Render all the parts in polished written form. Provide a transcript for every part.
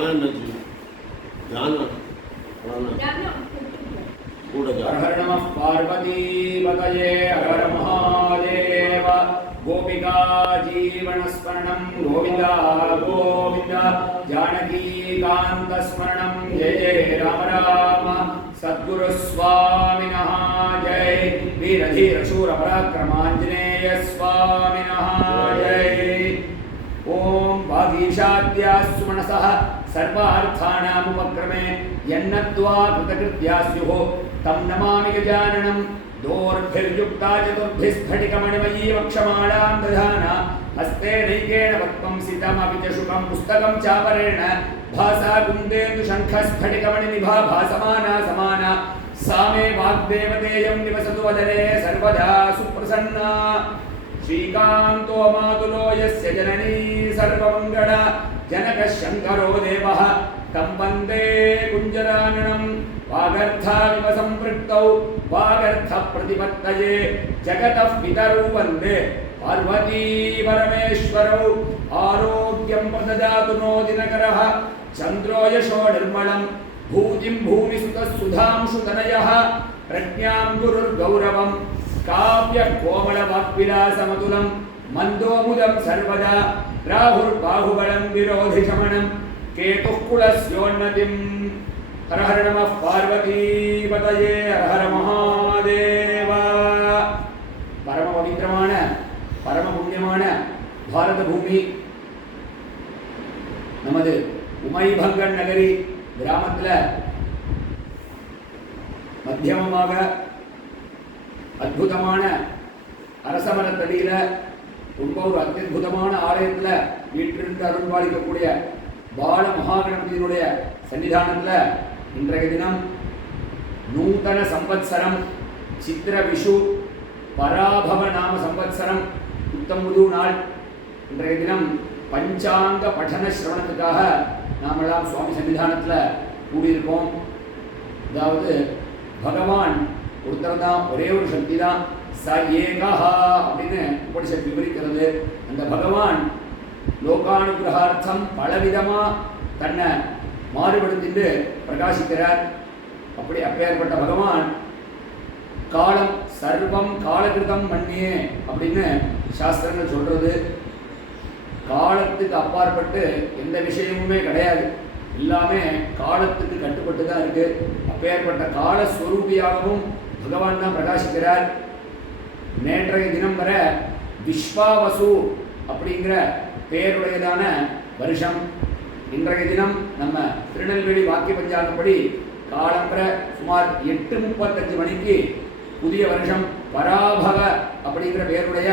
हर नमः पार्वती पतये हर महादेव गोपिका जीवनस्मरणं गोविंदा गोविंदा जानकी कांत स्मरणं जय जय राम राम सद्गुरु स्वामिनः जय वीर धीर शूर पराक्रमांजनेय स्वामिनः जय ओम भागीशाद्यास्तु मनसः सर्वार्थानामुपक्रमे यन्नत्वा कृतकृत्या स्युः तं नमामि गजाननं दोर्भिर्युक्ता चतुर्भिस्फटिकमणिमयी वक्षमालां दधाना हस्ते नैकेन पद्मं सितमपि च शुकं पुस्तकं चापरेण भासा कुन्देन्दु शङ्खस्फटिकमणिनिभा भासमाना समाना सा मे वाग्देवतेयं निवसतु वदने सर्वदा सुप्रसन्ना श्रीकान्तो मातुलो यस्य जननी सर्वमङ्गला जनकः शङ्करो देवः तं वन्दे कुञ्जराननं वागर्थाविव सम्पृक्तौ वागर्थप्रतिपत्तये जगतः पितरौ वन्दे पार्वती परमेश्वरौ आरोग्यं प्रददातु नो दिनकरः चन्द्रो यशो निर्मलं भूतिं भूमिसुतः सुधांशुतनयः प्रज्ञां गुरुर्गौरवं काव्यकोमलवाक्विलासमतुलं मन्दोमुदं सर्वदा राहुर्बाहुबलं विरोधिशमनं केतुः कुलस्योन्नतिं हर हर नमः पार्वती पतये हर हर महादेव परम पवित्रமான परम पुण्यமான பாரத பூமி நமது உமைபங்கன் நகரி கிராமத்தில் மத்தியமமாக அற்புதமான அரசமரத்தடியில் ரொம்ப ஒரு அத்யுதமான ஆலயத்தில் வீட்டிலிருந்து அருள்பாலிக்கக்கூடிய பால மகாகணபதியினுடைய சன்னிதானத்தில் இன்றைய தினம் நூதன சம்பத்சரம் சித்திர விஷு பராபவ நாம சம்பத்சரம் புத்தம்புது நாள் இன்றைய தினம் பஞ்சாங்க பఠன சிரவணத்துக்காக நாமெல்லாம் சுவாமி சன்னிதானத்தில் கூடியிருக்கோம். அதாவது பகவான் ஒருத்தர் தான், ஒரே ஒரு சக்தி தான், ச ஏகா அப்படின்னு உபனிஷத் விவரிக்கிறது. அந்த பகவான் லோகானுகிரகார்த்தம் பலவிதமாக தன்னை மாறுபடுத்திட்டு பிரகாசிக்கிறார். அப்பேற்பட்ட பகவான் காலம் சர்வம் காலகிருதம் மன்னியே அப்படின்னு சாஸ்திரங்கள் சொல்றது. காலத்துக்கு அப்பாற்பட்டு எந்த விஷயமுமே கிடையாது, எல்லாமே காலத்துக்கு கட்டுப்பட்டு தான் இருக்கு. அப்பேற்பட்ட காலஸ்வரூபியாகவும் பகவான் தான் பிரகாசிக்கிறார். நேற்றைய தினம் வர விஸ்வாவசு அப்படிங்கிற பெயருடையதான வருஷம். இன்றைய தினம் நம்ம திருநெல்வேலி வாக்கிய பஞ்சாங்கப்படி காலம்பர சுமார் 8:35 மணிக்கு புதிய வருஷம் பராபவ அப்படிங்கிற பெயருடைய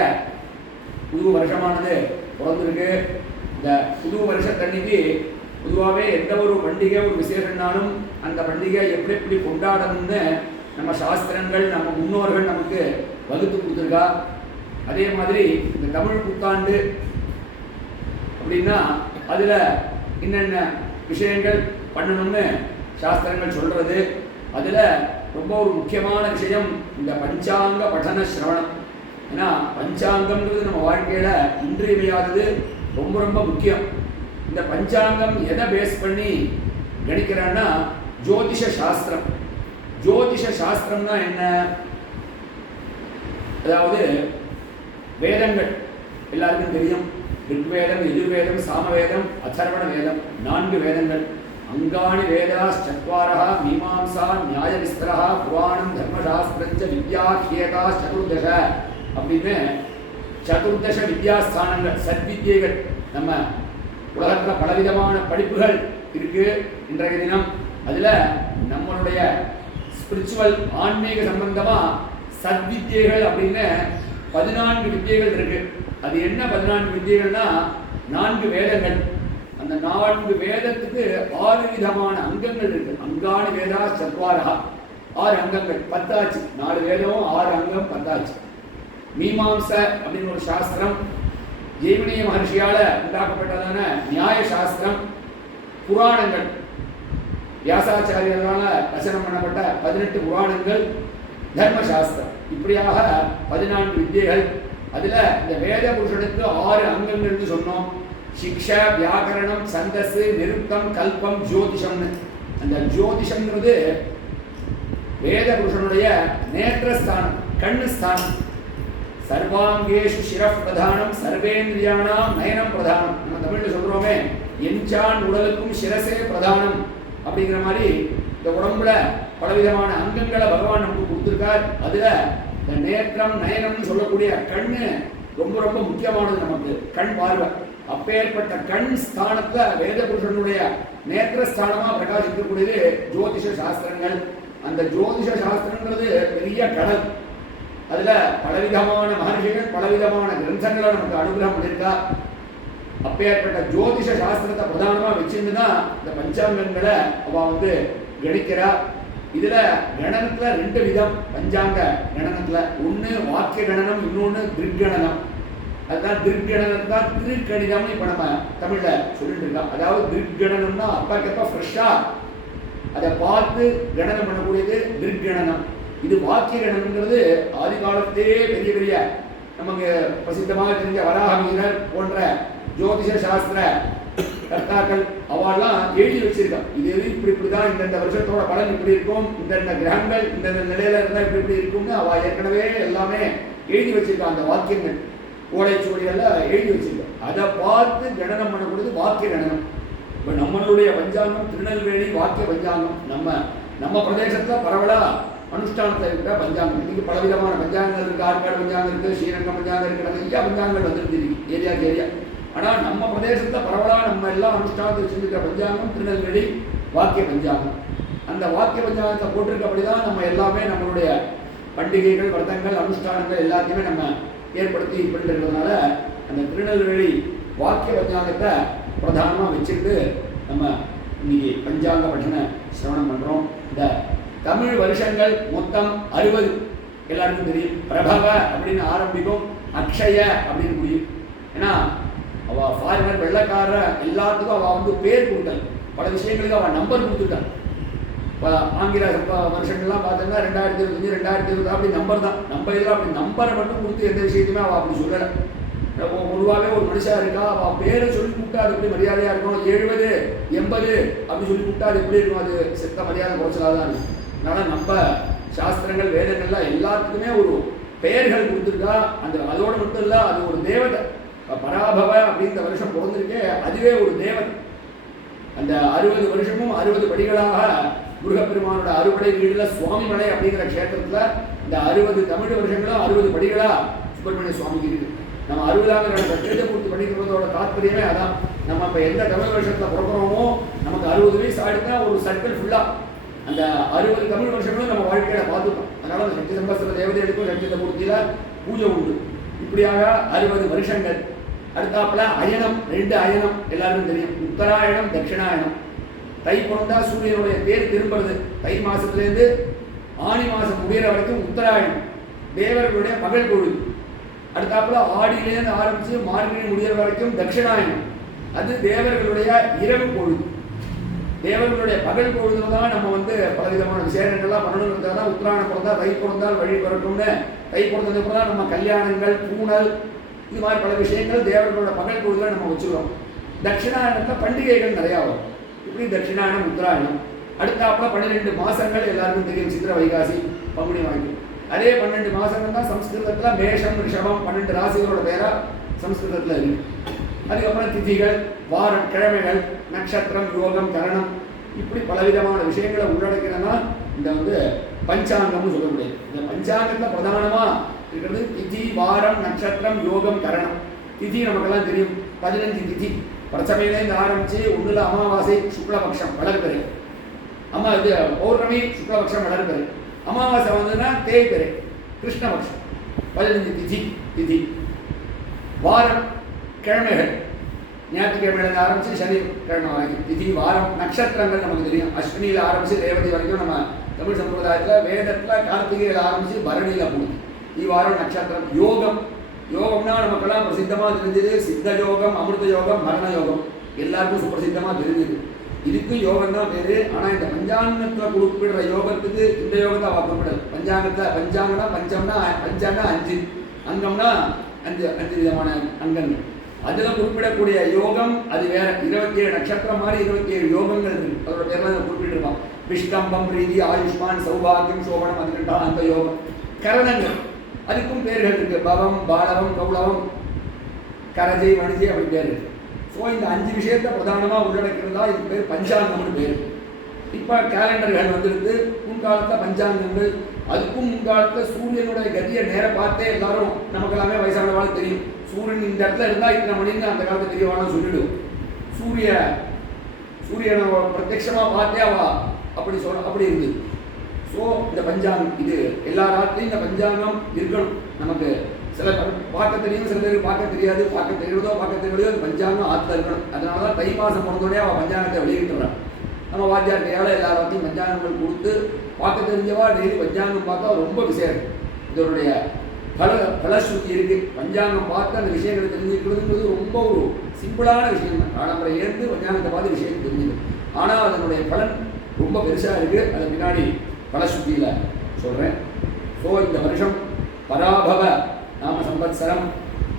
புது வருஷமானது பிறந்திருக்கு. இந்த புது வருஷத்தன்னைக்கு பொதுவாகவே எந்த ஒரு பண்டிகை ஒரு விசேஷம்னாலும் அந்த பண்டிகை எப்படி எப்படி கொண்டாடணும்னு நம்ம சாஸ்திரங்கள் நம்ம முன்னோர்கள் நமக்கு வகுத்து கொடுத்துருக்கா. அதே மாதிரி இந்த தமிழ் புத்தாண்டு அப்படின்னா அதில் என்னென்ன விஷயங்கள் பண்ணணும்னு சாஸ்திரங்கள் சொல்கிறது. அதில் ரொம்ப ஒரு முக்கியமான விஷயம் இந்த பஞ்சாங்க பఠன சிரவணம். ஏன்னா பஞ்சாங்கம்ங்கிறது நம்ம வாழ்க்கையில் இன்றியமையாதது, ரொம்ப ரொம்ப முக்கியம். இந்த பஞ்சாங்கம் எதை பேஸ் பண்ணி கணிக்கிறான்னா ஜோதிஷ சாஸ்திரம். ஜோதிஷ சாஸ்திரம்னா என்ன? அதாவது வேதங்கள் எல்லாருக்கும் தெரியும். ரிக்வேதம், யஜுர்வேதம், சாமவேதம், அதர்வண வேதம், 4 வேதங்கள். அங்காணி வேதாச்சத்வாரः மீமாம்சா நியாய விஸ்தரः புராணம் தர்மசாஸ்திரஞ்ச வித்யாஹ்யேதா சதுர்தச அப்படின்னு 14 வித்யாஸ்தானங்கள், சத்வித்யைகள். நம்ம உலகத்தில் பலவிதமான படிப்புகள் இருக்கு இன்றைய தினம். அதில் நம்மளுடைய ஸ்பிரிச்சுவல் ஆன்மீக சம்பந்தமாக சத்வித்யைகள் அப்படின்னு 14 வித்தியைகள் இருக்கு. அது என்ன 14 வித்தியைகள்னா 4 வேதங்கள். அந்த 4 வேதத்துக்கு 6 விதமான அங்கங்கள் இருக்கு. அங்காணி வேதா சத்வாரா, 6 அங்கங்கள், 10 ஆச்சு. 4 வேதம் 6 அங்கம், 10 ஆச்சு. மீமாம்ச அப்படின்னு ஒரு சாஸ்திரம், ஜெய்மினிய மகர்ஷியால உண்டாக்கப்பட்டதான நியாய சாஸ்திரம். புராணங்கள், வியாசாச்சாரியர்களால் ரச்சனம் பண்ணப்பட்ட 18 புராணங்கள், தர்மசாஸ்திரம். இப்படியாக 14 வித்தியைகள். அதில் இந்த வேத புருஷனுக்கு 6 அங்கங்கள்னு சொன்னோம். சிக்ஷா, வியாக்கரணம், சந்தஸ், நிருக்தம், கல்பம், ஜோதிஷம்னு. அந்த ஜோதிஷம்ங்கிறது வேத புருஷனுடைய நேத்திரஸ்தானம், கண்ணு ஸ்தானம். சர்வாங்கேஷு சிரப் பிரதானம் சர்வேந்திரியானாம் நயனம் பிரதானம். நம்ம தமிழ்ல சொல்றோமே, எஞ்சான் உடலுக்கும் சிரசே பிரதானம் அப்படிங்கிற மாதிரி இந்த உடம்புல பலவிதமான அங்கங்களை பகவான் நமக்கு கொடுத்துருக்கார். அதுல இந்த நேத்திரம் நயனம்னு சொல்லக்கூடிய கண்ணு ரொம்ப ரொம்ப முக்கியமானது. நமக்கு கண் பார்வை. அப்பேற்பட்ட கண் ஸ்தானத்துல வேத புருஷனுடைய நேத்திரஸ்தானமா பிரகாசிக்கக்கூடியது ஜோதிஷ சாஸ்திரங்கள். அந்த ஜோதிஷ சாஸ்திரங்கிறது பெரிய கடல். அதுல பலவிதமான மகர்ஷிகள் பலவிதமான கிரந்தங்களை நமக்கு அனுகிரகம் பண்ணியிருக்கா. அப்பேற்பட்ட ஜோதிஷ சாஸ்திரத்தை பிரதானமா வச்சிருந்துதான் இந்த பஞ்சாங்கங்களை அவ கணிக்கிறா. இதுல கணனத்துல ரெண்டு விதம். பஞ்சாங்க கணனத்துல ஒண்ணு வாக்கிய கணனம், இன்னொன்னு திருக்கணனம். அதுதான் திருக்கணனம் தான் திருக்கணிதம்னு இப்ப நம்ம தமிழ்ல சொல்லிட்டு இருக்கோம். அதாவது திருக்கணனம்னா அப்பாக்கப்பா ஃப்ரெஷ்ஷா அதை பார்த்து கணனம் பண்ணக்கூடியது திருக்கணனம். இது வாக்கிய கணனம்ங்கிறது ஆதி காலத்தே பெரிய பெரிய நமக்கு பிரசித்தமாக தெரிஞ்ச வராக வீரர் போன்ற ஜோதிஷ சாஸ்திர கர்த்தாக்கள் அவெல்லாம் எழுதி வச்சிருக்கான். இது இப்படிதான் இந்தந்த வருஷத்தோட பலன் இப்படி இருக்கும், இந்தந்த கிரகங்கள் இந்தந்த நிலையில இருந்தா இப்படி இருக்கும்னு அவ ஏற்கனவே எல்லாமே எழுதி வச்சிருக்கான். அந்த வாக்கியங்கள் ஓலைச்சுவடிகள்ல எழுதி வச்சிருக்கான். அதை பார்த்து கணனம் பண்ணக்கூடியது வாக்கிய கணனம். இப்ப நம்மளுடைய பஞ்சாங்கம் திருநெல்வேலி வாக்கிய பஞ்சாங்கம். நம்ம பிரதேசத்துல பரவலா அனுஷ்டானத்தை இருக்கிற பஞ்சாங்கம். இன்னைக்கு பலவிதமான பஞ்சாங்கங்கள் இருக்கு. ஆற்காடு பஞ்சாங்கம் இருக்கு, ஸ்ரீரங்கம் பஞ்சாங்கம் இருக்கு, நிறைய பஞ்சாங்கங்கள் வந்துருக்கு ஏரியாக்கு ஏரியா. ஆனா நம்ம பிரதேசத்தை பரவலா நம்ம எல்லாம் அனுஷ்டானத்தை வச்சிருக்கிற பஞ்சாங்கம் திருநெல்வேலி வாக்கிய பஞ்சாங்கம். அந்த வாக்கிய பஞ்சாங்கத்தை போட்டிருக்கப்படிதான் நம்ம எல்லாமே நம்மளுடைய பண்டிகைகள், விரதங்கள், அனுஷ்டானங்கள் எல்லாத்தையுமே நம்ம ஏற்படுத்தி பண்ணிருக்கிறதுனால அந்த திருநெல்வேலி வாக்கிய பஞ்சாங்கத்தை பிரதானமாக வச்சுக்கிட்டு நம்ம இன்னைக்கு பஞ்சாங்க பட்டன சிரவணம் பண்றோம். இந்த தமிழ் வருஷங்கள் மொத்தம் 60. எல்லாருக்கும் தெரியும். பிரபவ அப்படின்னு ஆரம்பிக்கும், அக்ஷய அப்படின்னு முடியும். ஏன்னா அவ ஃபாரினர் வெள்ளக்கார எல்லாத்துக்கும் அவ பேர் கொடுத்தாள். பல விஷயங்களுக்கு அவ நம்பர் கொடுத்துட்டான். இப்போ ஆங்கில வருஷங்கள்லாம் பார்த்தோம்னா 2025 2020 அப்படி நம்பர் தான். நம்ம இதில் அப்படி நம்பரை மட்டும் கொடுத்து எந்த விஷயத்தையுமே அவள் அப்படி சொல்லலை. பொதுவாகவே ஒரு மனுஷா இருக்கா, அவள் பேரை சொல்லி கூப்பிட்டா அது எப்படி மரியாதையாக இருக்கும். 70 80 அப்படி சொல்லி கூப்பிட்டா அது எப்படி இருக்கும், அது செத்த மரியாதை குறைச்சலாக தான் இருக்கும். அதனால் நம்ம சாஸ்திரங்கள் வேதங்கள்லாம் எல்லாத்துக்குமே ஒரு பெயர்கள் கொடுத்துருக்கா. அதோடு மட்டும் இல்லை, அது ஒரு தேவதை. பராபவ அப்படின்ற வருஷம் பிறந்திருக்கே, அதுவே ஒரு தேவதை. அந்த 60 வருஷமும் 60 படிகளாக முருகப்பெருமானோட அறுபடை வீடுல சுவாமி மலை அப்படிங்கிற க்ஷேத்திரத்துல இந்த 60 தமிழ் வருஷங்களும் 60 படிகளா சுப்பிரமணிய சுவாமிக்கு இருக்கு. நம்ம 60ஆங்கிற கட்டிடப்பூர்த்தி பண்ணிக்கிறதோட தாற்பயமே அதான். நம்ம இப்போ எந்த தமிழ் வருஷத்துல பிறக்கிறோமோ நமக்கு 60 வயசு ஆகிட்டுனா ஒரு சர்க்கிள் ஃபுல்லா அந்த 60 தமிழ் வருஷங்களும் நம்ம வாழ்க்கையில பார்த்துட்டோம். அதனால அந்த சக்தி சம்பஸ்திர தேவதைகளுக்கும் சக்திபூர்த்தியில பூஜை உண்டு. இப்படியாக 60 வருஷங்கள். அடுத்தாப்புல அயனம், 2 அயனம் எல்லாருக்கும் தெரியும். உத்தராயணம், தட்சிணாயணம். தை பிறந்தா சூரியனுடைய தேர் திரும்புறது. தை மாசத்துலேருந்து ஆணி மாசம் முடிகிற வரைக்கும் உத்தராயணம், தேவர்களுடைய பகல் பொழுது. அடுத்தாப்புல ஆடியிலேருந்து ஆரம்பிச்சு மார்கழி முடிகிற வரைக்கும் தட்சிணாயணம், அது தேவர்களுடைய இரவு பொழுது. தேவர்களுடைய பகல் பொழுதுல தான் நம்ம பலவிதமான விசேஷங்கள்லாம் பண்ணணுங்கிறதுக்காக தான் உத்தராயணம் பிறந்தா தை பிறந்தால் வழி பிறக்கும்னு. தை பிறந்ததுக்கு அப்புறம் தான் நம்ம கல்யாணங்கள், பூனல், இது மாதிரி பல விஷயங்கள் தேவர்களோட பகல் பொழுதுல நம்ம வச்சுக்கிறோம். தட்சிணாயணத்தில் பண்டிகைகள் நிறையா வரும். இப்படி தட்சிணாயணம், உத்தராயணம். அடுத்தாப்புல 12 மாசங்கள் எல்லாருக்கும் தெரியும். சித்திர, வைகாசி, பங்குனி வாங்கி. அதே 12 மாசங்கள் தான் சம்ஸ்கிருதத்துல மேஷம், ரிஷபம் 12 ராசிகளோட பேரா சம்ஸ்கிருதத்துல இருக்கு. அதுக்கப்புறம் திதிகள், வாரம், கிழமைகள், நட்சத்திரம், யோகம், கரணம், இப்படி பலவிதமான விஷயங்களை உள்ளடக்கிறதுனா இந்த பஞ்சாங்கம்னு சொல்ல முடியாது. இந்த பஞ்சாங்கத்துல பிரதானமா இருக்கிறது திதி, வாரம், நட்சத்திரம், யோகம், கரணம். திதி நமக்கெல்லாம் தெரியும். 15 திதி. பிரச்சமையிலேருந்து ஆரம்பிச்சு ஒன்றுல அமாவாசை, சுக்லபக்ஷம், வளர்பிறை. இது பௌர்ணமி, சுக்லபக்ஷம், வளர்பிறை. அமாவாசை வந்ததுன்னா தேய்பிறை, கிருஷ்ணபக்ஷம். 15 திதி. வாரம், கிழமைகள், ஞாயிற்றுக்கிழமையிலேருந்து ஆரம்பிச்சு சனி கிழமை வரைக்கும் திதி, வாரம். நட்சத்திரங்கள் நமக்கு தெரியும். அஸ்வினியில் ஆரம்பிச்சு ரேவதி வரைக்கும் நம்ம தமிழ் சம்பிரதாயத்தில் வேதத்தில் கார்த்திகையில் ஆரம்பிச்சு பரணியில் போகுது. வாரம் நட்சத்திரம். யோகம்னா நமக்கெல்லாம் பிரசித்தமாக தெரிஞ்சது சித்த யோகம், அமிர்த யோகம், மரண யோகம். எல்லாருக்கும் சுப்பிரசித்தமாக தெரிஞ்சது. இதுக்கும் யோகம் தான் பேரு. ஆனால் இந்த பஞ்சாங்கத்தில் குறிப்பிடுற யோகத்துக்கு இந்த யோகத்தை குறிப்பிடல். பஞ்சாங்கன்னா பஞ்சம்னா 5 அங்கம்னா 5 விதமான அங்கங்கள். அதில் குறிப்பிடக்கூடிய யோகம் அது வேற. 27 நட்சத்திரம் மாதிரி 27 யோகங்கள் இருக்கு. அதோட பேர்லாம் குறிப்பிட்டிருப்பான். விஷ்கம்பம், பிரீதி, ஆயுஷ்மான், சௌபாகியம், சோபனம், அதுக்கிட்ட அந்த யோகம். கரணங்கள் அதுக்கும் பேர்கள் இருக்கு. பவம், பாலவம், கௌளவம், கரஜை, வணிஜை அப்படி பேர் இருக்கு. ஸோ இந்த 5 விஷயத்தை பிரதானமாக உள்ளடக்கிறதா இது பேர் பஞ்சாங்கம்னு பேர். இப்போ கேலண்டர்கள் வந்துருக்கு. முன்காலத்தில் பஞ்சாங்கங்கள், அதுக்கும் முன்காலத்தில் சூரியனுடைய கதியை நேரம் பார்த்தே எல்லாரும் நமக்கு எல்லாமே வயசானவாள் தெரியும். சூரியன் இந்த இடத்துல இருந்தால் இத்தனை மணின்னு அந்த காலத்தை தெரியவானு சொல்லிவிடும். சூரியனை பிரத்யட்சமாக பார்த்தே அப்படி இருந்தது. ஸோ இந்த பஞ்சாங்கம் இது எல்லா ராத்திரியும் இந்த பஞ்சாங்கம் இருக்கணும். நமக்கு சில பார்க்க தெரியும், சில பேருக்கு பார்க்க தெரியாது. பார்க்க தெரியுறதோ பார்க்க தெரியலையோ அந்த பஞ்சாங்கம் ஆற்றுல இருக்கணும். அதனால தான் தை மாதம் பிறந்தோடனே அவள் பஞ்சாங்கத்தை வெளியிட்டுறான். நம்ம வாத்தியார் கையால் எல்லா ராத்திரியும் பஞ்சாங்கங்கள் கொடுத்து பார்க்க தெரிஞ்சவா டெய்லி பஞ்சாங்கம் பார்த்தா ரொம்ப விசேஷம். இதனுடைய பலஸ்ருதி இருக்குது. பஞ்சாங்கம் பார்த்து அந்த விஷயங்களை தெரிஞ்சுக்கிறதுங்கிறது ரொம்ப ஒரு சிம்பிளான விஷயம் தான். காலம்பரை ஏற்று பஞ்சாங்கத்தை பார்த்து விஷயம் தெரிஞ்சுது. ஆனால் அதனுடைய பலன் ரொம்ப பெருசாக இருக்குது. அதை பின்னாடி பலஸ்ருதியில் சொல்கிறேன். ஸோ இந்த வருஷம் பராபவ நாம சம்பத்சரம்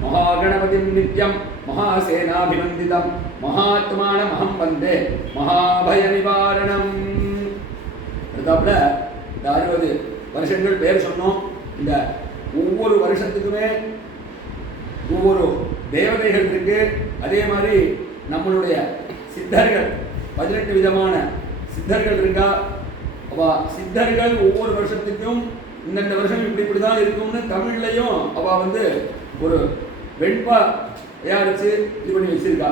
மகாகணபதி நித்யம் மகாசேனாபிநந்திதம் மகாத்மான மகம் வந்தே மகாபய நிவாரணம். அதுக்காப்புல இந்த 60 வருஷங்கள் பேர் சொன்னோம். இந்த ஒவ்வொரு வருஷத்துக்குமே ஒவ்வொரு தேவதைகள் இருக்கு. அதே மாதிரி நம்மளுடைய சித்தர்கள் 18 விதமான சித்தர்கள் இருக்கா. சித்தர்கள் ஒவ்வொரு வருஷத்துக்கும் இந்த வருஷம் இப்படி தான் இருக்கும்னு தமிழ்லையும் ஒரு வெண்பா தயாரித்து இது பண்ணி வச்சிருக்கா.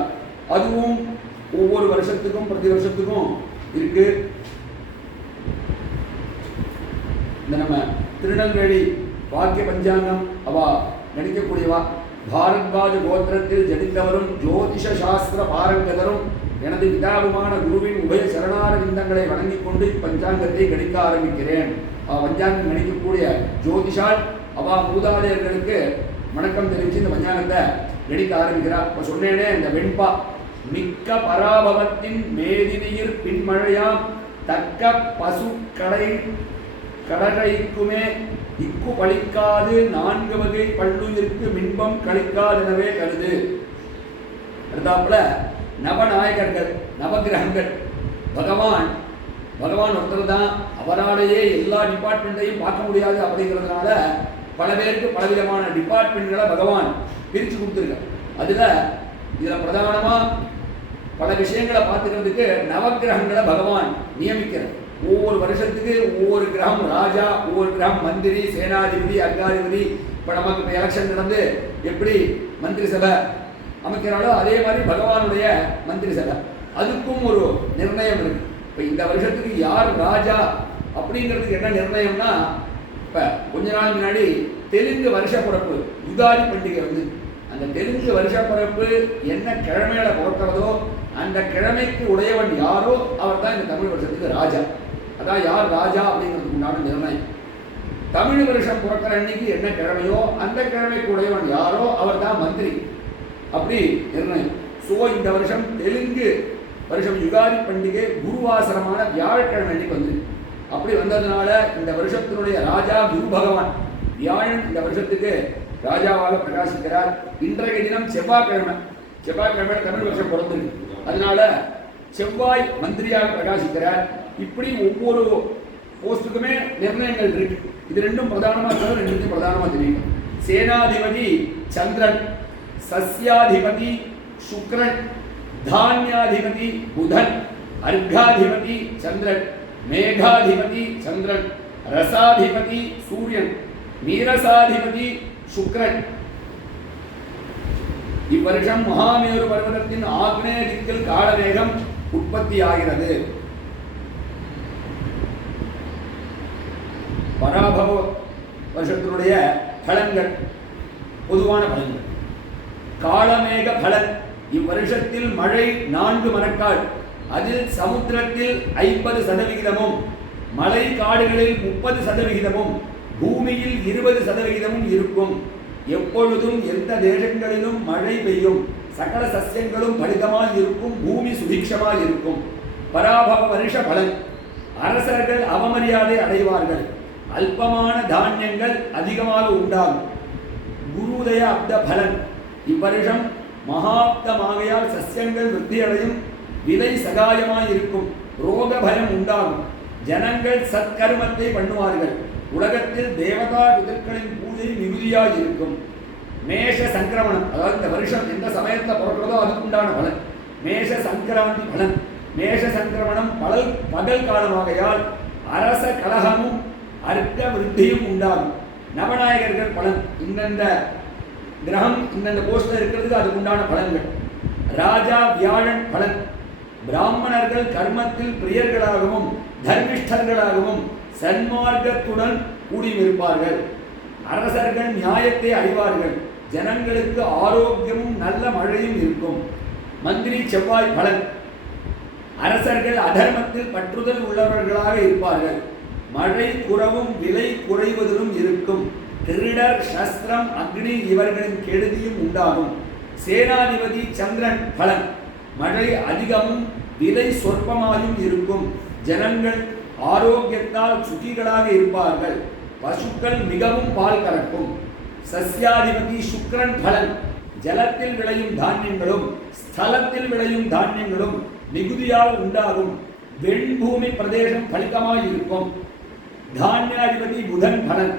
அதுவும் ஒவ்வொரு வருஷத்துக்கும் பிரதி வருஷத்துக்கும் இருக்கு. இந்த நம்ம திருநெல்வேலி வாக்கிய பஞ்சாங்கம் கணிக்கக்கூடியவா பாரத்வாஜ கோத்திரத்தில் ஜனித்தவரும் ஜோதிஷ சாஸ்திர பாரங்கதரும் எனது பிதாபுமான குருவின் உபய சரணாரவிந்தங்களை வணங்கிக் கொண்டு இப்பஞ்சாங்கத்தை கணிக்க ஆரம்பிக்கிறேன். பஞ்சாங்கம் கணிக்கக்கூடிய ஜோதிஷால் மூதாதையர்களுக்கு வணக்கம் தெரிவித்து இந்த பஞ்சாங்கத்தை கணிக்க ஆரம்பிக்கிறார். இப்போ சொன்னேனே இந்த வெண்பா மிக்க பராபவத்தின் மேதினியிர் பின்மழையாம் தக்க பசு கடற்கைக்குமே இக்கு பழிக்காது 4 வகை பல்லுயிருக்கு மின்பம் கழிக்காதெனவே கருது. அடுத்தாப்புல நவநாயகர்கள் நவகிரகங்கள் பகவான் ஒருத்தர் தான். அவராலேயே எல்லா டிபார்ட்மெண்ட்டையும் பார்க்க முடியாது. அப்படிங்கிறதுனால பல பேருக்கு பலவிதமான டிபார்ட்மெண்ட்களை பகவான் பிரித்து கொடுத்துருக்க. இதில் பிரதானமாக பல விஷயங்களை பார்த்துக்கிறதுக்கு நவகிரகங்களை பகவான் நியமிக்கிறார். ஒவ்வொரு வருஷத்துக்கு ஒவ்வொரு கிரகம் ராஜா, ஒவ்வொரு கிரகம் மந்திரி, சேனாதிபதி, அர்காதிபதி. இப்போ நமக்கு இப்போ எலெக்ஷன் நடந்து எப்படி மந்திரி சபை அமைக்கிறாளோ அதே மாதிரி பகவானுடைய மந்திரி சபை அதுக்கும் ஒரு நிர்ணயம் இருக்கு. இப்போ இந்த வருஷத்துக்கு யார் ராஜா அப்படிங்கிறதுக்கு என்ன நிர்ணயம்னா, இப்போ கொஞ்ச நாள் முன்னாடி தெலுங்கு வருஷ பிறப்பு யுகாதி பண்டிகை வந்து அந்த தெலுங்கு வருஷ பிறப்பு என்ன கிழமையில பிறக்கிறதோ அந்த கிழமைக்கு உடையவன் யாரோ அவர் தான் இந்த தமிழ் வருஷத்துக்கு ராஜா. அதான் யார் ராஜா அப்படிங்கிறதுக்கு உண்டான நிர்ணயம். தமிழ் வருஷம் பிறக்கிற அன்னைக்கு என்ன கிழமையோ அந்த கிழமைக்கு உடையவன் யாரோ அவர் தான் மந்திரி. அப்படி நிர்ணயம். ஸோ இந்த வருஷம் தெலுங்கு வருஷம் யுகாதி பண்டிகை குருவாசரமான வியாழக்கிழமை அன்னைக்கு வந்து அப்படி வந்ததுனால இந்த வருஷத்தினுடைய ராஜா குரு பகவான் வியாழன் இந்த வருஷத்துக்கு ராஜாவாக பிரகாசிக்கிறார். இன்றைய தினம் செவ்வாய்க்கிழமை தமிழ் வருஷம் பிறந்திருக்கு. அதனால செவ்வாய் மந்திரியாக பிரகாசிக்கிறார். இப்படி ஒவ்வொரு போஸ்டுக்குமே நிர்ணயங்கள் இருக்கு. இது ரெண்டும் பிரதானமாக ரெண்டு பிரதானமாக தெரியும். சேனாதிபதி சந்திரன், சஸ்யாதிபதி சுக்ரன், தானியாதிபதி புதன், அர்காதிபதி சந்திரன், மேகாதிபதி சந்திரன், ரசாதிபதி சூரியன், நீரசாதிபதி சுக்ரன். இவ்வருஷம் மகாமேரு பர்வதத்தின் ஆக்னேய திக்கில் காலவேகம் உற்பத்தி ஆகிறது. பராபவ வருஷத்தினுடைய பலன்கள் பொதுவான பலன்கள். காலமேக பலன். இவ்வருஷத்தில் மழை 4 மரக்கால், அதில் சமுத்திரத்தில் 50%, மலை காடுகளில் 30%, பூமியில் 20% இருக்கும். எப்பொழுதும் எந்த தேசங்களிலும் மழை பெய்யும். சகல சஸ்யங்களும் பலிதமாய் இருக்கும். பூமி சுபிக்ஷமாய் இருக்கும். பராபவ வருஷ பலன். அரசர்கள் அவமரியாதை அடைவார்கள். அல்பமான தானியங்கள் அதிகமாக உண்டாகும். குருதய அப்த பலன். இவ்வருஷம் மகாப்தமாகையால் சஸ்யங்கள் விருத்தியடையும், விலை சகாயமாயிருக்கும், ரோக பயம் உண்டாகும், ஜனங்கள் சத்கர்மத்தை பண்ணுவார்கள், உலகத்தில் தேவதா பிதர்களின் பூஜை மிகுதியாயிருக்கும். மேஷ சங்கிரமணம், அதாவது இந்த வருஷம் எந்த சமயத்தில் பிறக்கிறதோ அதுக்குண்டான பலன். மேஷ சங்கராந்தி பலன். மேஷ சங்கிரமணம் பகல் காலமாகையால் அரச கலகமும் அர்த்த விருத்தியும் உண்டாகும். நவநாயகர்கள் பலன், இந்தந்த கிரகம் இந்தந்த போஸ்ட்ல இருக்கிறதுக்கு அதுக்கு உண்டான பலன்கள். ராஜா வியாழன் பலன், பிராமணர்கள் கர்மத்தில் பிரியர்களாகவும் தர்மிஷ்டர்களாகவும் சன்மார்க்கத்துடன் கூடியிருப்பார்கள். அரசர்கள் நியாயத்தை அறிவார்கள், ஜனங்களுக்கு ஆரோக்கியமும் நல்ல மழையும் இருக்கும். மந்திரி செவ்வாய் பலன், அரசர்கள் அதர்மத்தில் பற்றுதல் உள்ளவர்களாக இருப்பார்கள், மழை குறவும் விலை குறைவதிலும் இருக்கும். திருடர் சஸ்திரம் அக்னி இவர்களின் கெடுதியும் உண்டாகும். சேனாதிபதி சந்திரன் பலன், மழை அதிகமும் விலை சொற்பமாயும் இருக்கும், ஜனங்கள் ஆரோக்கியத்தால் சுகிகளாக இருப்பார்கள், பசுக்கள் மிகவும் பால் கறக்கும். சஸ்யாதிபதி சுக்கிரன் பலன், ஜலத்தில் விளையும் தானியங்களும் ஸ்தலத்தில் விளையும் தானியங்களும் மிகுதியால் உண்டாகும், வெண்பூமி பிரதேசம் பலிதமாயிருக்கும். தானியாதிபதி புதன் பலன்,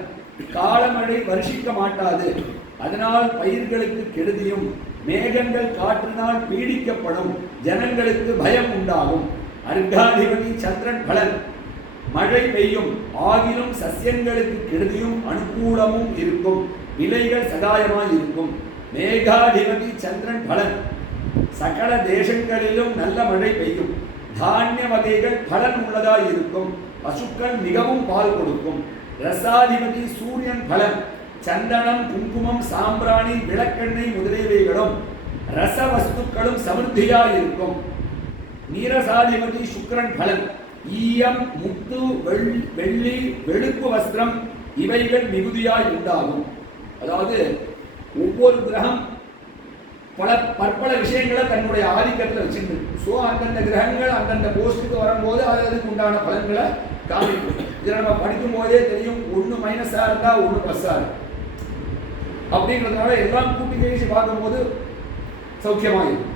காலமழை வருஷிக்க மாட்டாது, அதனால் பயிர்களுக்கு கெடுதியும், மேகங்கள் காற்றினால் பீடிக்கப்படும், ஜனங்களுக்கு பயம் உண்டாகும். அர்காதிபதி சந்திரன் பலன், மழை பெய்யும், ஆகிலும் சஸ்யங்களுக்கு கெடுதியும் அனுகூலமும் இருக்கும், விலைகள் சகாயமாய் இருக்கும். மேகாதிபதி சந்திரன் பலன், சகல தேசங்களிலும் நல்ல மழை பெய்யும், தானிய வகைகள் பலன் உள்ளதாய் இருக்கும், பசுக்கள் மிகவும் பால் கொடுக்கும். ரசாதிபதி சூரியன் பலன், சந்தனம் குங்குமம் சாம்பிராணி விளக்கெண்ணெய் முதலியவைகளும் ரச வஸ்துக்களும் சமிருத்தியாய் இருக்கும். நீரசாதிபதி சுக்கிரன் பலன், ஈயம் முத்து வெள்ளி வெளுப்பு வஸ்திரம் இவைகள் மிகுதியாய் உண்டாகும். அதாவது ஒவ்வொரு கிரகம் பற்பல விஷயங்களை தன்னுடைய ஆதிக்கத்தில் வச்சிருக்கு. ஸோ அந்தந்த கிரகங்கள் அந்தந்த போஸ்டுக்கு வரும்போது அதுக்கு உண்டான பலன்களை காமிக்கும். இதை நம்ம படிக்கும் போதே தெரியும், ஒன்று மைனஸாக இருந்தால் ஒன்று ப்ளஸ்ஸாக இருக்கும் அப்படிங்கிறதுனால எல்லாம் கூட்டி கழிச்சு பார்க்கும்போது சௌக்கியமாக இருக்கும்.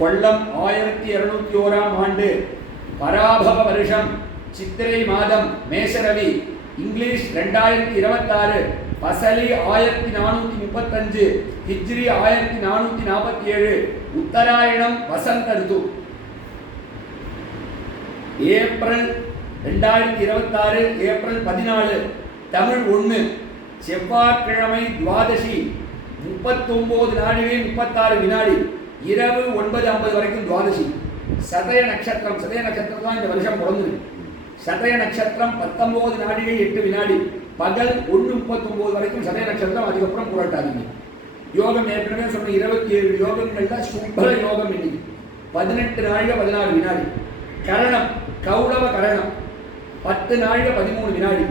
கொல்லம் 1201ஆம் ஆண்டு பராபவ வருஷம் சித்திரை மாதம் மேஷரவி, இங்கிலீஷ் 2026, பசலி 1435, ஹிஜ்ரி 1447, உத்தராயணம் வசந்த ரிது. ஏப்ரல் 2026 ஏப்ரல் 14, தமிழ் 1, செவ்வாய்க்கிழமை துவாதசி, 39 நாழிகை 36 வினாடி, இரவு 9:50 வரைக்கும் துவாதசி. சதய நட்சத்திரம், சதய நட்சத்திரம் தான் இந்த வருஷம் பிறந்திருக்கு. சதய நட்சத்திரம் 19 நாழிகை 8 வினாடி, பகல் 1:39 வரைக்கும் சதய நட்சத்திரம், அதுக்கப்புறம் புரட்டாதீங்க. யோகம் ஏற்கனவே சொன்ன 27 யோகங்கள்ல சுப்பர யோகம் இன்னைக்கு 18 நாழிகை 16 வினாடி. கரணம் கௌளவ கரணம் 10 நாழிகை 13 வினாடி.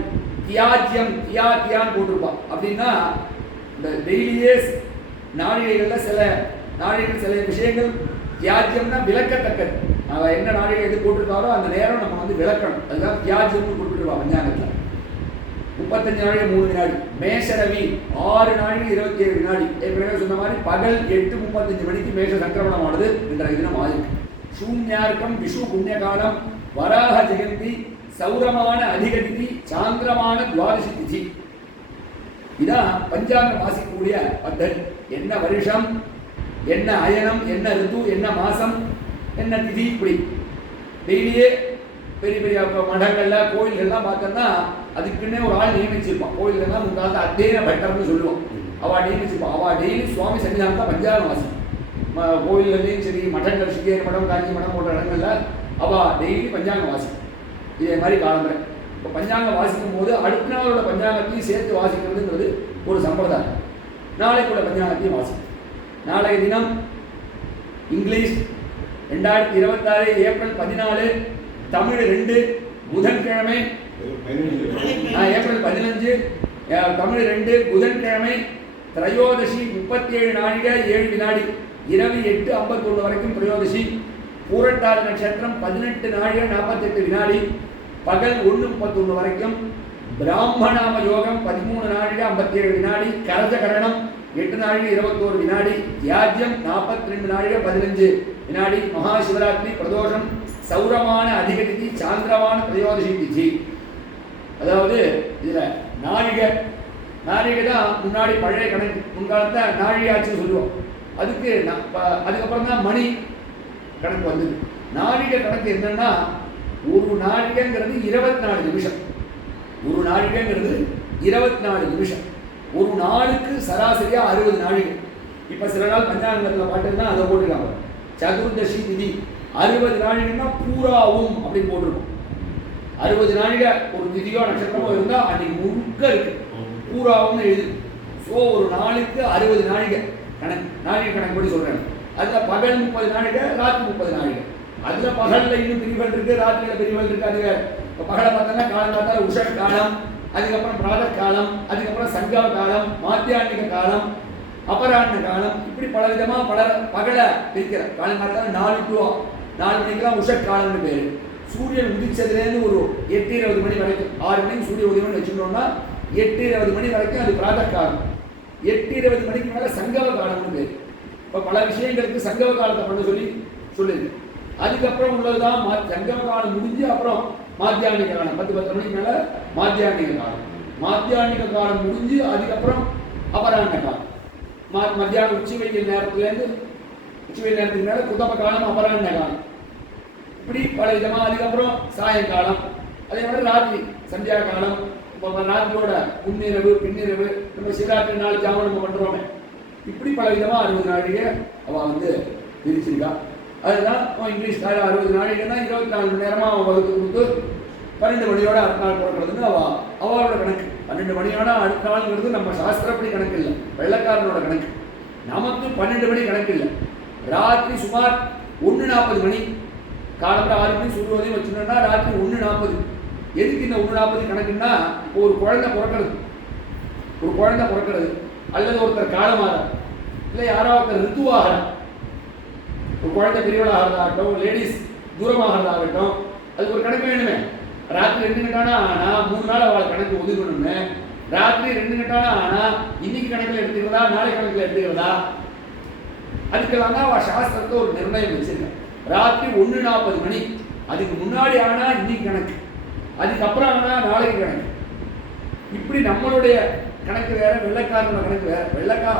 தியாஜ்யம் தியான்னு போட்டிருப்பான். அப்படின்னா இந்த டெய்லியே நாழிகைகள்ல சில நாழிகள் சில விஷயங்கள் தியாஜ்யம்னா விளக்கத்தக்கது. அவன் என்ன நாழிகை எது போட்டிருக்காரோ அந்த நேரம் நம்ம வந்து விளக்கணும். அதுதான் தியாஜ்யம்னு கொடுத்துருவா பஞ்சாங்கத்தில். 35 நாழிகை 3 வினாடி. மேஷரவி 6 நாழிகை 27 வினாடி. ஏற்கனவே சொன்ன மாதிரி பகல் 8:35 மணிக்கு மேஷ சங்கிரமணமானது இன்றைய தினம் ஆயிருக்கு. சூன்யார்க்கம் விஷு புண்ணியகாலம் வராக ஜெயந்தி சௌரமான அதிகதிதி சாந்திரமான துவாதசி திதி. இதான் பஞ்சாங்கம் வாசிக்கக்கூடிய பத்தல். என்ன வருஷம், என்ன அயனம், என்ன ரிது, என்ன மாசம், என்ன திதி, இப்படி டெய்லியே பெரிய பெரிய மடங்கள்ல கோயில்கள்லாம் பார்த்தோம்னா அதுக்குன்னே ஒரு ஆள் நியமிச்சிருப்பான். கோயில்கள்லாம் முன்னாள் அத்தேன பட்டர்னு சொல்லுவோம். அவள் நியமிச்சிருப்பான். அவள் டெய்லி சுவாமி சன்னிதானம் தான் பஞ்சாங்கம் வாசி. கோயில்கள்லையும் சரி, மடங்கள் சிங்கேரி மடம் காஞ்சி மடம் போன்ற இடங்கள்ல அவள் டெய்லி பஞ்சாங்கம் வாசி. இதே மாதிரி காலங்கள் இப்போ பஞ்சாங்கம் வாசிக்கும் போது அடுத்த நாளோட பஞ்சாங்கத்தையும் சேர்த்து வாசிக்கிறதுங்கிறது ஒரு சம்பிரதாயம். நாளைக்குள்ள பஞ்சாங்கத்தையும் வாசிக்கும். நாளைய தினம் இங்கிலீஷ் 2026 ஏப்ரல் 14, தமிழ் 2, புதன்கிழமை. ஏப்ரல் 15 தமிழ் 2 புதன்கிழமை, திரையோதசி 37 நாழிகை 7 வினாடி, இரவு 8:51 வரைக்கும் திரையோதசி. பூரட்டாதி நட்சத்திரம் 18 நாழிகை 48 வினாடி, பகல் 1:31 வரைக்கும். பிராமணாம யோகம் 13 நாழிகை 57 வினாடி, கரஜகரணம் 8 நாழிகை 21 வினாடி, தியாஜ்யம் 42 நாழிகை 15 வினாடி. மகாசிவராத்திரி பிரதோஷம் சௌரமான அதிக திதி, சாந்திரமான திரையோதசி திதி. அதாவது இதுல நாழிகை தான் முன்னாடி பழைய கணக்கு, முன்காலத்தை நாழிகாச்சுன்னு சொல்லுவோம். அதுக்கப்புறம் தான் மணி கணக்கு வந்தது. நாழிகை கணக்கு என்னன்னா, ஒரு நாழிகைங்கிறது 24 நிமிஷம். ஒரு நாழிகைங்கிறது 24 நிமிஷம். ஒரு நாளுக்கு சராசரியா 60 நாழிகை. இப்ப சில நாள் பஞ்சாங்கத்தில் பாட்டுன்னா அதை போட்டுருக்காங்க. சதுர்தசி திதி 60 நாழிகைன்னா பூராவும் அப்படின்னு போட்டிருக்கோம். 60 நாழிகை ஒரு திதியோ நட்சத்திரமோ இருந்தா அன்னைக்கு முழுக்க இருக்கு, பூராவும் எழுது. ஸோ ஒரு நாளுக்கு 60 நாழிகை கணக்கு, நாழிகை கணக்கு படி சொல்றேன். அதுல பகல் 30 நாழிகை, ராத்திரி 30 நாழிகை. அதுல பகல்ல இன்னும் பிரிவுகள் இருக்கு, ராத்திரியில பிரிவுகள் இருக்கு. அது இப்போ பகலை பார்த்தோம்னா காலங்காத்தால உஷ காலம், அதுக்கப்புறம் பிராத காலம், அதுக்கப்புறம் சங்கம காலம், மாத்தியான்மிக காலம், அபராண்ண காலம், இப்படி பல விதமா பகலை பிரிக்கிற. காலங்காத்தால 4 to 4 மணிக்கெல்லாம் உஷ காலம்னு பேரு. சூரியன் உதிச்சதுலேருந்து ஒரு 8:20 மணி வரைக்கும், 6 மணிக்கு சூரிய உதயம்னு வச்சுக்கணும்னா 8:20 மணி வரைக்கும் அது பிராத காலம். 8:20 மணிக்கு மேலே சங்கம காலம்னு பேர். இப்போ பல விஷயங்களுக்கு சங்கம காலத்தை பண்ண சொல்லுது. அதுக்கப்புறம் உள்ளதுதான் சங்கம காலம் முடிஞ்சு அப்புறம் மாத்தியானிக காலம். 10 மணிக்கு மேலே மாத்தியானிக காலம். மாத்தியானிக காலம் முடிஞ்சு அதுக்கப்புறம் அபராண்ண காலம். மத்தியானம் உச்சி வெயில் நேரத்துலேருந்து உச்சி வெயில் நேரத்துக்கு மேலே குதப காலம், அபராண்ண காலம். இப்படி பல விதமா. அதுக்கப்புறம் சாயங்காலம், அதே மாதிரி ராத்திரி சந்தியா காலம். இப்போ ராத்திரியோட முன்னிரவு பின்னிரவு, நம்ம சிவராத்திரி நாள் ஜாமம் நம்ம பண்றோமே, இப்படி பல விதமா 60 நாழிகை அவன் பிரிச்சிருக்கா. அதுதான் இங்கிலீஷ் கால 60 நாழிகைன்னா 24 மணி நேரமா அவன் வகுத்து கொடுத்து 12 மணியோட அடுத்த நாள் போடுறதுன்னு அவளோட கணக்கு. 12 மணியோட அடுத்த நாள்ங்கிறது நம்ம சாஸ்திரப்படி கணக்கு இல்லை, வெள்ளக்காரனோட கணக்கு. நமக்கு 12 மணி கணக்கு இல்லை. ராத்திரி சுமார் 1:40 மணி, காலம்பரம் 6 மணி சூரியோதயம் வச்சுட்டோம்னா ராத்திரி 1:40. எதுக்கு இந்த 1:40 கணக்குன்னா, ஒரு குழந்தை பிறக்கிறது, அல்லது ஒருத்தர் காலமாக, இல்லை யாரோ ஒருத்தர் ரித்துவாகிற, ஒரு குழந்தை பெரியவளாகிறதாகட்டும், லேடிஸ் தூரமாகிறதாகட்டும், அதுக்கு ஒரு கணக்கு வேணுமே. ராத்திரி 2 கட்டானா ஆனால் 3 நாள் அவள் கணக்கு ஒதுக்கணும்னு. ராத்திரி 2 கட்டானா ஆனால் இன்னைக்கு கணக்கில் எடுத்துக்கிறதா நாளை கணக்கில் எடுத்துக்கிறதா, அதுக்கெல்லாம் தான் அவள் சாஸ்திரத்தை ஒரு நிர்ணயம் வச்சிருக்கேன். ராத்திரி 1:40 மணி, அதுக்கு முன்னாடி ஆனால் இன்னைக்கு கணக்கு, அதுக்கப்புறம் ஆனால் நாளைக்கு கணக்கு. இப்படி நம்மளுடைய கணக்கு வேற, வெள்ளைக்காரனோட கணக்கு வேற.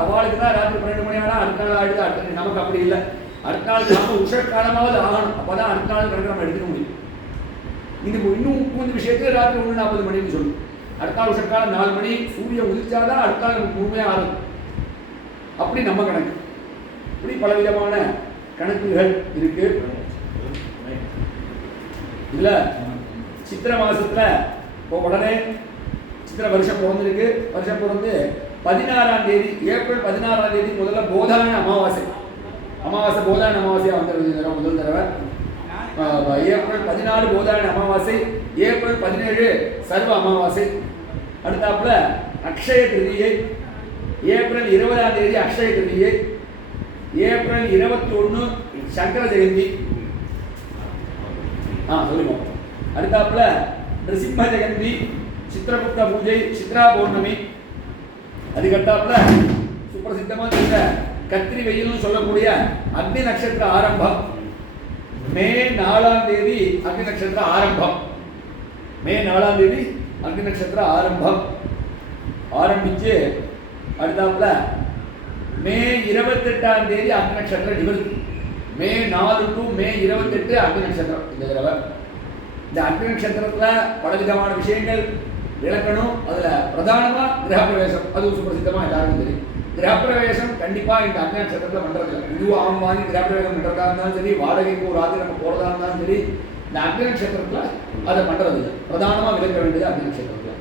அவளுக்கு தான் ராத்திரி 12 மணி ஆனால் அடுத்த நாள் ஆகிடுது, அடுத்த நமக்கு அப்படி இல்லை. அடுத்த நாள் நம்ம உஷக்காலமாவது ஆகணும், அப்போதான் அடுத்த நாள் கணக்கு நம்ம எடுத்துக்க முடியும். இது இன்னும் கொஞ்சம் விஷயத்துல ராத்திரி 1:40 மணின்னு சொல்லும். அடுத்த நாள் உஷக்காலம் 4 மணி, சூரியன் உதிச்சாதான் அடுத்த நாள் நமக்கு முழுமையாக ஆகும். அப்படி நம்ம கணக்கு. இப்படி பலவிதமான கணக்குகள் இருக்கு. இதுல சித்திர மாசத்துல இப்போ உடனே சித்திர வருஷம் பிறந்திருக்கு. வருஷம் பிறந்து 16ஆம் தேதி, ஏப்ரல் 16ஆம் தேதி முதல்ல போதான அமாவாசை போதான அமாவாசையாக வந்துருது முதல் தடவை. ஏப்ரல் 14 போதான அமாவாசை, ஏப்ரல் 17 சர்வ அமாவாசை. அடுத்தாப்புல அக்ஷய திருதியை, ஏப்ரல் 20ஆம் தேதி அக்ஷய திருதியை, ஏப்ரல் 21 சங்கர ஜெயந்தி. சொல்லுவோம். அடுத்தாப்புல நிருசிம்ம ஜெயந்தி, சித்திரகுப்த பூஜை, சித்ரா பௌர்ணமி. அதுக்கட்டாப்புல சுப்பிரசித்தமாக இருந்த கத்திரி வெயில்னு சொல்லக்கூடிய அக்னி நட்சத்திர ஆரம்பம். மே 4ஆம் தேதி அக்னி நட்சத்திர ஆரம்பம். மே 4ஆம் தேதி அக்னி நட்சத்திர ஆரம்பிச்சு அடுத்தாப்புல மே 28ஆம் தேதி அக்னி நட்சத்திர நிவர்த்தி. மே 4 to மே 28 அக்னி நட்சத்திரம். இந்த தடவை இந்த அக்னி நட்சத்திரத்தில் பலவிதமான விஷயங்கள் விளக்கணும். அதில் பிரதானமாக கிரகப்பிரவேசம், அது சுப்பிரசித்தமாக எல்லாருக்கும் தெரியும். கிரகப்பிரவேசம் கண்டிப்பாக இந்த அக்னி நட்சத்திரத்தில் பண்ணுறது. இது ஆம் வாங்கி கிரகப்பிரவேசம் பண்ணுறதா இருந்தாலும் சரி, வாடகைக்கு ஒரு ராத்திரி நம்ம போகிறதா இருந்தாலும் சரி, இந்த அக்னி நட்சத்திரத்தில் அதை பண்ணுறது பிரதானமாக விளக்க வேண்டியது அக்னி நட்சத்திரத்தில்.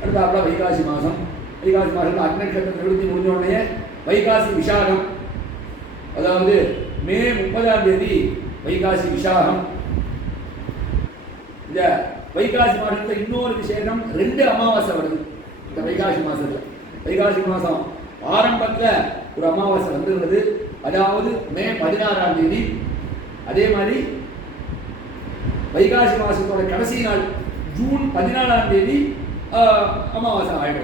அடுத்தாப்புல வைகாசி மாதம். வைகாசி மாதத்தில் அக்னி நட்சத்திரம் நிவர்த்தி முடிஞ்ச உடனே வைகாசி விசாகம், அதாவது மே 30ஆம் தேதி வைகாசி விசாகம். இந்த வைகாசி மாதத்தில் இன்னொரு விசேஷம், 2 அமாவாசை வருது இந்த வைகாசி மாதத்தில். வைகாசி மாதம் ஆரம்பத்தில் ஒரு அமாவாசை வந்துடுறது, அதாவது மே 16ஆம் தேதி. அதே மாதிரி வைகாசி மாதத்தோட கடைசி நாள் ஜூன் 14ஆம் தேதி அமாவாசை ஆயிடும்.